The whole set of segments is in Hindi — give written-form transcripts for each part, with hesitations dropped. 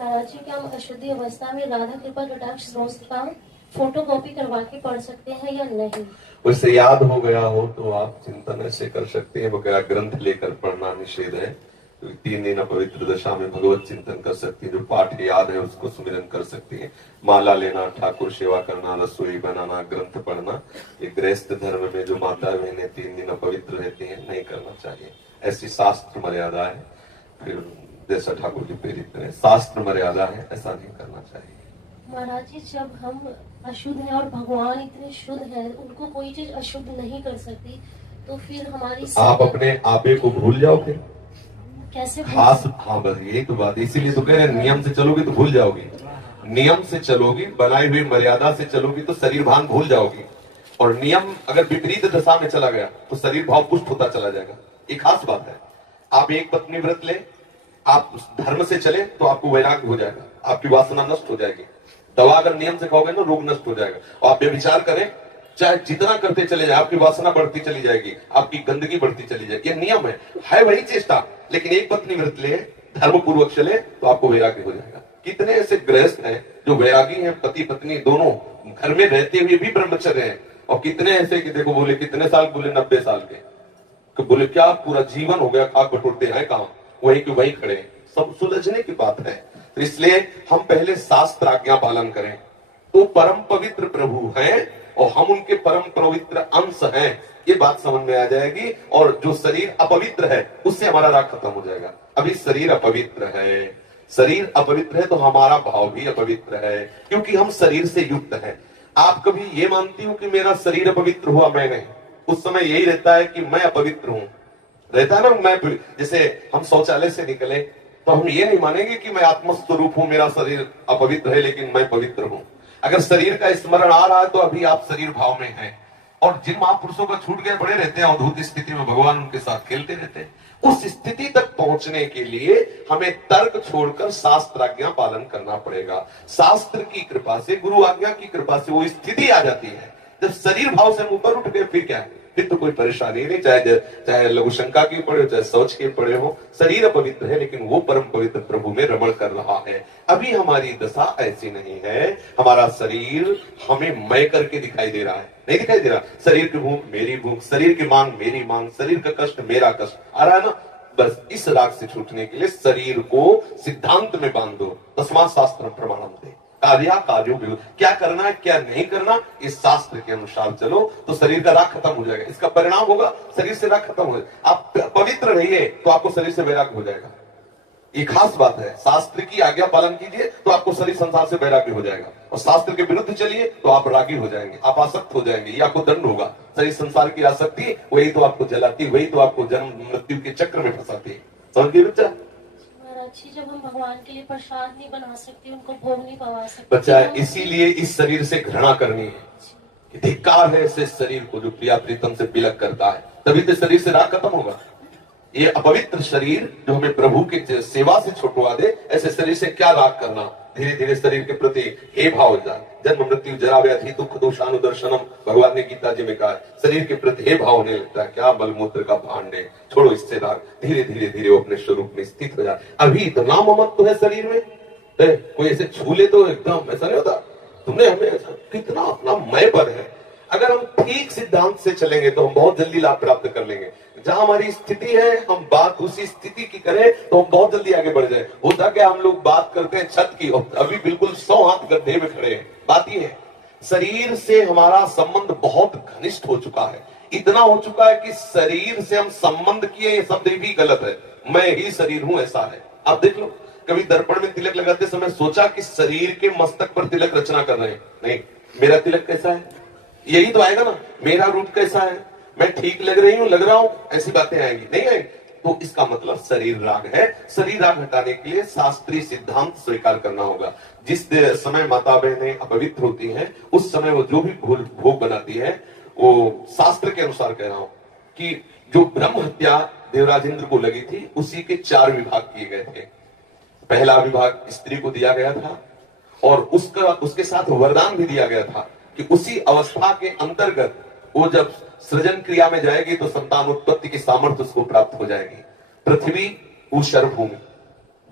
महाराज जी, क्या हम अशुद्धि अवस्था में राधा कृपा कटाक्ष स्तोत्र का फोटो कॉपी करवा के पढ़ सकते हैं या नहीं? उससे याद हो गया हो तो आप चिंतन ऐसे कर सकते हैं, वगैरह ग्रंथ लेकर पढ़ना निषेध है। तो 3 दिन पवित्र दशा में भगवत चिंतन कर सकती है, जो पाठ याद है उसको सुमिरन कर सकती है। माला लेना, ठाकुर सेवा करना, रसोई बनाना, ग्रंथ पढ़ना, ये गृहस्थ धर्म में जो माता बहनें 3 दिन पवित्र रहती हैं नहीं करना चाहिए। ऐसी शास्त्र मर्यादा है। फिर जैसा ठाकुर जी प्रेरित करें, शास्त्र मर्यादा है, ऐसा नहीं करना चाहिए। महाराज जी, जब हम अशुद्ध हैं और भगवान इतने शुद्ध हैं, उनको कोई चीज अशुद्ध नहीं कर सकती, तो फिर हमारी आप अपने आपे को भूल जाओ फिर कैसे? खास, हाँ बस यही तो बात, इसीलिए तो कह रहे हैं नियम से चलोगी तो भूल जाओगी। नियम से चलोगी, बनाई हुई मर्यादा से चलोगी तो शरीर भान भूल जाओगी। और नियम अगर विपरीत दशा में चला गया तो शरीर भाव पुष्ट होता चला जाएगा। ये खास बात है। आप एक पत्नी व्रत ले, आप धर्म से चले तो आपको वैराग्य हो जाएगा, आपकी वासना नष्ट हो जाएगी। दवा अगर नियम से खाओगे ना, रोग नष्ट हो जाएगा। और आप व्यभिचार करें, चाहे जितना करते चले जाए, आपकी वासना बढ़ती चली जाएगी, आपकी गंदगी बढ़ती चली जाएगी। ये नियम है वही चेष्टा। लेकिन एक पत्नी व्रत ले, धर्म पूर्वक चले तो आपको वैराग्य हो जाएगा। कितने ऐसे गृहस्थ हैं जो वैरागी हैं, पति पत्नी दोनों घर में रहते हुए भी ब्रह्मचर्य हैं। और कितने ऐसे कि देखो, बोले कितने साल, बोले 90 साल के, तो बोले क्या पूरा जीवन हो गया, खाक बटोरते हैं काम, वही के वही खड़े। सब सुलझने की बात है। तो इसलिए हम पहले शास्त्र आज्ञा पालन करें। तो परम पवित्र प्रभु हैं और हम उनके परम पवित्र अंश हैं, ये बात समझ में आ जाएगी। और जो शरीर अपवित्र है उससे हमारा राग खत्म हो जाएगा। अभी शरीर अपवित्र है, शरीर अपवित्र है तो हमारा भाव भी अपवित्र है, क्योंकि हम शरीर से युक्त हैं। आप कभी ये मानती हो कि मेरा शरीर अपवित्र हुआ? मैं नहीं। उस समय यही रहता है कि मैं अपवित्र हूं, रहता है ना। मैं जैसे हम शौचालय से निकले तो हम ये नहीं मानेंगे कि मैं आत्मस्वरूप हूं, मेरा शरीर अपवित्र है लेकिन मैं पवित्र हूं। अगर शरीर का स्मरण आ रहा है तो अभी आप शरीर भाव में हैं। और जिन महापुरुषों का छूट गए पड़े रहते हैं अवधूत स्थिति में, भगवान उनके साथ खेलते रहते हैं। उस स्थिति तक पहुंचने के लिए हमें तर्क छोड़कर शास्त्र आज्ञा पालन करना पड़ेगा। शास्त्र की कृपा से, गुरु आज्ञा की कृपा से वो स्थिति आ जाती है। जब शरीर भाव से ऊपर उठ गए फिर क्या है? फिर तो कोई परेशानी नहीं। चाहे लघु शंका की पड़े हो, चाहे शौच के पड़े हो, शरीर अपवित्र है लेकिन वो परम पवित्र प्रभु में रमण कर रहा है। अभी हमारी दशा ऐसी नहीं है। हमारा शरीर हमें मैं करके दिखाई दे रहा है, नहीं दिखाई दे रहा। शरीर की भूख मेरी भूख, शरीर की मांग मेरी मांग, शरीर का कष्ट मेरा कष्ट आ रहा है ना। बस इस राग से छूटने के लिए शरीर को सिद्धांत में बांध दो। तस्मात् शास्त्रम प्रमाणम दे, कार्या कार्यो विरोध, क्या करना है क्या नहीं करना, इस शास्त्र के अनुसार चलो तो शरीर का राग खत्म हो जाएगा। इसका परिणाम होगा शरीर से राग खत्म हो जाएगा। आप पवित्र रहिए तो आपको शरीर से वैराग्य हो जाएगा। ये खास बात है। शास्त्र की आज्ञा पालन कीजिए तो आपको शरीर संसार से वैराग्य हो जाएगा। और शास्त्र के विरुद्ध चलिए तो आप रागी हो जाएंगे, आप आसक्त हो जाएंगे, ये आपको दंड होगा। शरीर संसार की आसक्ति वही तो आपको जलाती, वही तो आपको जन्म मृत्यु के चक्र में फंसाती है। समझ गए बच्चा? जब हम भगवान के लिए प्रसाद नहीं बना सकते, उनको भोग नहीं पवा सकते बच्चा, इसीलिए इस शरीर से घृणा करनी है। धिक्कार है ऐसे शरीर को जो प्रिया प्रीतम से विलग करता है, तभी तो शरीर से राग खत्म होगा। ये अपवित्र शरीर जो हमें प्रभु की सेवा से छुटवा दे, ऐसे शरीर से क्या राग करना। धीरे धीरे शरीर के प्रति हे भाव जाए। जन्म मृत्यु जरा व्याधि दुख दोषानुदर्शनम, भगवान ने गीता जी में कहा, शरीर के प्रति हे भाव होने लगता है। क्या बलमूत्र का भांड है, छोड़ो इससे राग। धीरे धीरे धीरे वो अपने स्वरूप में स्थित हो जाए। अभी इतना ममत्व है शरीर में, कोई ऐसे छू ले तो एकदम ऐसा नहीं होता। तुमने हमें कितना अपना मय पर है। अगर हम ठीक सिद्धांत से चलेंगे तो हम बहुत जल्दी लाभ प्राप्त कर लेंगे। जहां हमारी स्थिति है हम बात उसी स्थिति की करें तो हम बहुत जल्दी आगे बढ़ जाए। होता क्या, हम लोग बात करते हैं छत की, अभी बिल्कुल 100 हाथ गड्ढे में खड़े हैं। बात ये है, शरीर से हमारा संबंध बहुत घनिष्ठ हो चुका है। इतना हो चुका है कि शरीर से हम संबंध किए, ये शब्द भी गलत है। मैं ही शरीर हूं ऐसा है। आप देख लो, कभी दर्पण में तिलक लगाते समय सोचा कि शरीर के मस्तक पर तिलक रचना कर रहे हैं? नहीं। मेरा तिलक कैसा है, यही तो आएगा ना। मेरा रूप कैसा है, मैं ठीक लग रही हूं, लग रहा हूं, ऐसी बातें आएंगी नहीं आएंगी। तो इसका मतलब शरीर राग है। शरीर राग हटाने के लिए शास्त्रीय सिद्धांत स्वीकार करना होगा। जिस समय माता बहनें अपवित्र होती हैं, उस समय वो जो भी भोग बनाती है, वो शास्त्र के अनुसार कह रहा हूं कि जो ब्रह्म हत्या देवराज इंद्र को लगी थी, उसी के 4 विभाग किए गए थे। पहला विभाग स्त्री को दिया गया था और उसके साथ वरदान भी दिया गया था कि उसी अवस्था के अंतर्गत वो जब सृजन क्रिया में जाएगी तो संतान उत्पत्ति की सामर्थ्य उसको प्राप्त हो जाएगी। पृथ्वी ऊषर भूमि,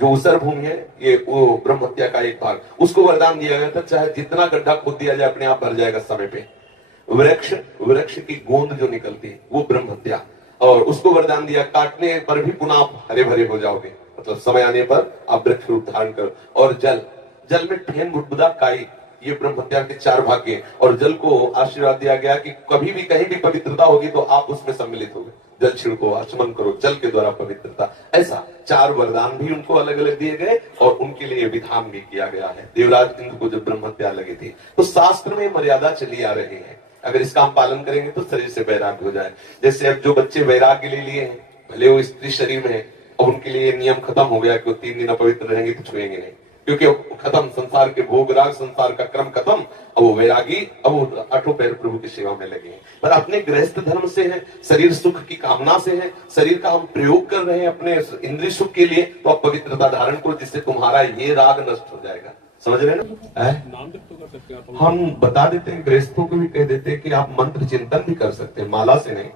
जो उसर भूमि है, ये वो ब्रह्म हत्या का एक भाग, उसको वरदान दिया गया था, चाहे जितना गड्ढा खोद दिया जाए अपने आप भर जाएगा समय पे। वृक्ष वृक्ष की गोंद जो निकलती है वो ब्रह्म हत्या, और उसको वरदान दिया काटने पर भी पुनः आप हरे भरे हो जाओगे, मतलब समय आने पर आप वृक्ष रूप धारण करो। और जल, जल में ठेन बुदबुदा काई, ये ब्रह्म हत्या के 4 भाग के। और जल को आशीर्वाद दिया गया कि कभी भी कहीं भी पवित्रता होगी तो आप उसमें सम्मिलित होगे, जल छिड़को, आचमन करो, जल के द्वारा पवित्रता। ऐसा 4 वरदान भी उनको अलग अलग दिए गए और उनके लिए विधान भी किया गया है। देवराज इंद्र को जब ब्रह्म हत्या लगी थी तो शास्त्र में मर्यादा चली आ रही है, अगर इसका हम पालन करेंगे तो शरीर से वैराग्य हो जाए। जैसे अब जो बच्चे वैराग्य ले लिए हैं, भले वो स्त्री शरीर में है, और उनके लिए नियम खत्म हो गया कि वो 3 दिन अपवित्र रहेंगे तो छुएंगे नहीं, क्योंकि खत्म संसार के भोग राग, संसार का क्रम खत्म। अब वो वैरागी, अब वो 8 पैर प्रभु की सेवा में लगे हैं। पर अपने गृहस्थ धर्म से है, शरीर सुख की कामना से है, शरीर का हम प्रयोग कर रहे हैं अपने इंद्रिय सुख के लिए, तो आप पवित्रता धारण करो, जिससे तुम्हारा ये राग नष्ट हो जाएगा। समझ रहे हैं ना? नाम जप तो कर सकते हैं आप। हम बता देते हैं, गृहस्थों को भी कह देते हैं कि आप मंत्र चिंतन भी कर सकते हैं, माला से नहीं,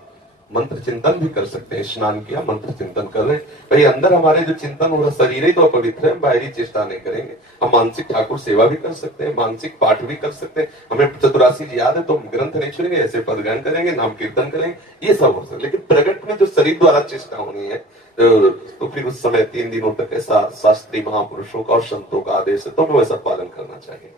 मंत्र चिंतन भी कर सकते हैं। स्नान किया, मंत्र चिंतन कर रहे हैं, भाई अंदर हमारे जो चिंतन हो रहा, शरीर ही तो अपवित्र है, बाहरी चेष्टा नहीं करेंगे। हम मानसिक ठाकुर सेवा भी कर सकते हैं, मानसिक पाठ भी कर सकते हैं। हमें चतुरासी याद है तो हम ग्रंथ नहीं छुएंगे, ऐसे पदगान करेंगे, नाम कीर्तन करेंगे, ये सब हो सकता है। लेकिन प्रगट में जो शरीर द्वारा चेष्टा होनी है तो फिर उस समय 3 दिनों तक ऐसा शास्त्रीय महापुरुषों का और संतों का आदेश है, तो हमें वैसा पालन करना चाहिए।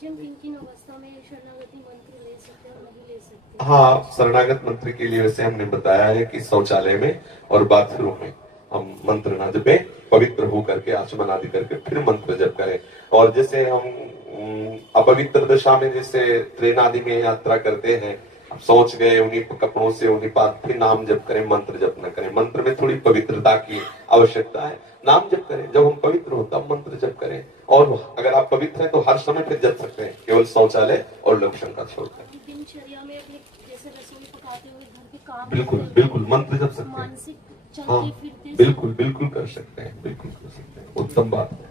किन अवस्था में शरणागति मंत्र ले सकते हैं और नहीं ले सकते? हाँ, शरणागत मंत्र के लिए वैसे हमने बताया है कि शौचालय में और बाथरूम में हम मंत्र न जपे, पवित्र हो करके आचमन आदि करके फिर मंत्र जप करें। और जैसे हम अपवित्र दशा में जैसे ट्रेन आदि में यात्रा करते हैं, सोच गए उन्हीं कपड़ों से, उन्हीं पास फिर नाम जप करें, मंत्र जप न करें। मंत्र में थोड़ी पवित्रता की आवश्यकता है, नाम जप करें, जब हम पवित्र हो तब मंत्र जप करें। और अगर आप पवित्र हैं तो हर समय फिर जप सकते हैं, केवल शौचालय और लक्षण का छोड़कर। दिनचर्या में अपने जैसे रसोई पकाते हुए घर के काम बिल्कुल बिल्कुल मंत्र जप सकते हैं। मानसिक हाँ चलते फिरते बिल्कुल बिल्कुल कर सकते हैं, बिल्कुल कर सकते हैं, उत्तम बात है।